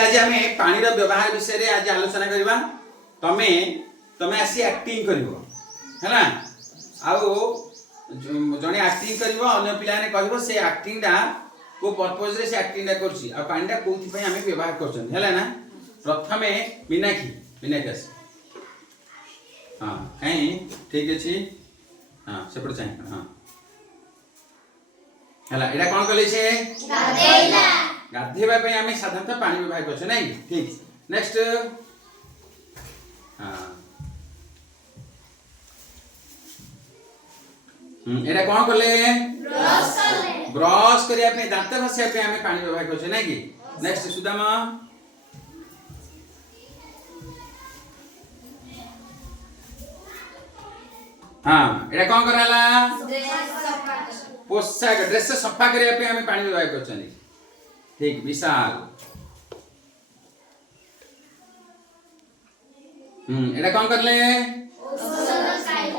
आज आम पानी व्यवहार विषय रे आज आलोचना करवा तमे तमे आसी एक्टिंग करिवो हैना आउ जने एक्टिंग करिवो अन्य पिला ने कहबो से एक्टिंग डा को पर्पस रे से एक्टिंग डा करछि आ पानी डा कोथि पय हमें व्यवहार करछन हैला ना प्रथमे मीनाक्षी हां कहीं ठीक अछि हां सेपट चाहि हां हैला एडा कोन कले छे गाधेइला गाधेबा पे हमें साधारणतः पानी व्यवहार करछे नै ठीक नेक्स्ट हां एडा कोन कले ब्रश करिया पे दांत घसिया पे हमें पानी व्यवहार करछे नै कि नेक्स्ट सुदामा हां एडा कोन कराला पोशाक ड्रेस सफा करिया पे हमें पानी व्यवहार करछनी ठीक विशाल एटा कोन करले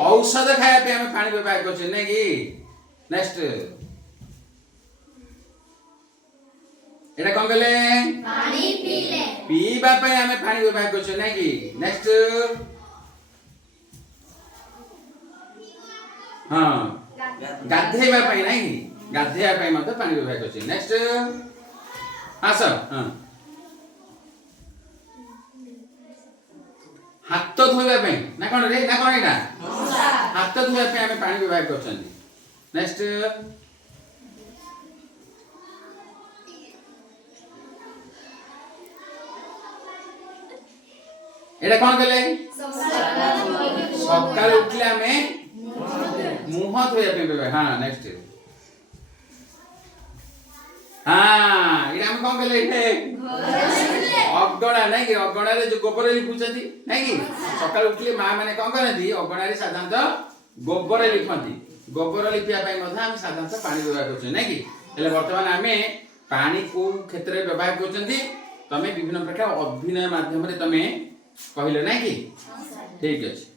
औषध खाया पे हमें पानी व्यवहार करछे नै कि नेक्स्ट एटा कोन करले पानी पीले पीबा पे हमें पानी व्यवहार करछे नै कि नेक्स्ट हां गाधेबा पे नै गाधेबा पे मत पानी व्यवहार करछे नेक्स्ट आस हां हाथ धोइबा पे ना कोन रे ना कोन एटा हाथ धोइबा पे हमें पानी व्यवहार करछनी नेक्स्ट एटा कोन कले सकाळ उठले हमें मुंह धोइबा पे व्यवहार हां नेक्स्ट हां इरा हम कोन कले अगणा नै कि अगणा रे जो गोबर लिखुचंती नै कि सकाळ उठले मां माने कोन करंती अगणा रे साधारणतः गोबर लिखंती गोबर लिखिया पय मधा हम साधारणतः पानी व्यवहार करछे नै कि हेले वर्तमान हमें पानी को क्षेत्र रे व्यवहार करछंती तमे विभिन्न प्रकार अभिनय माध्यम रे तमे कहिलो नै कि ठीक अछि।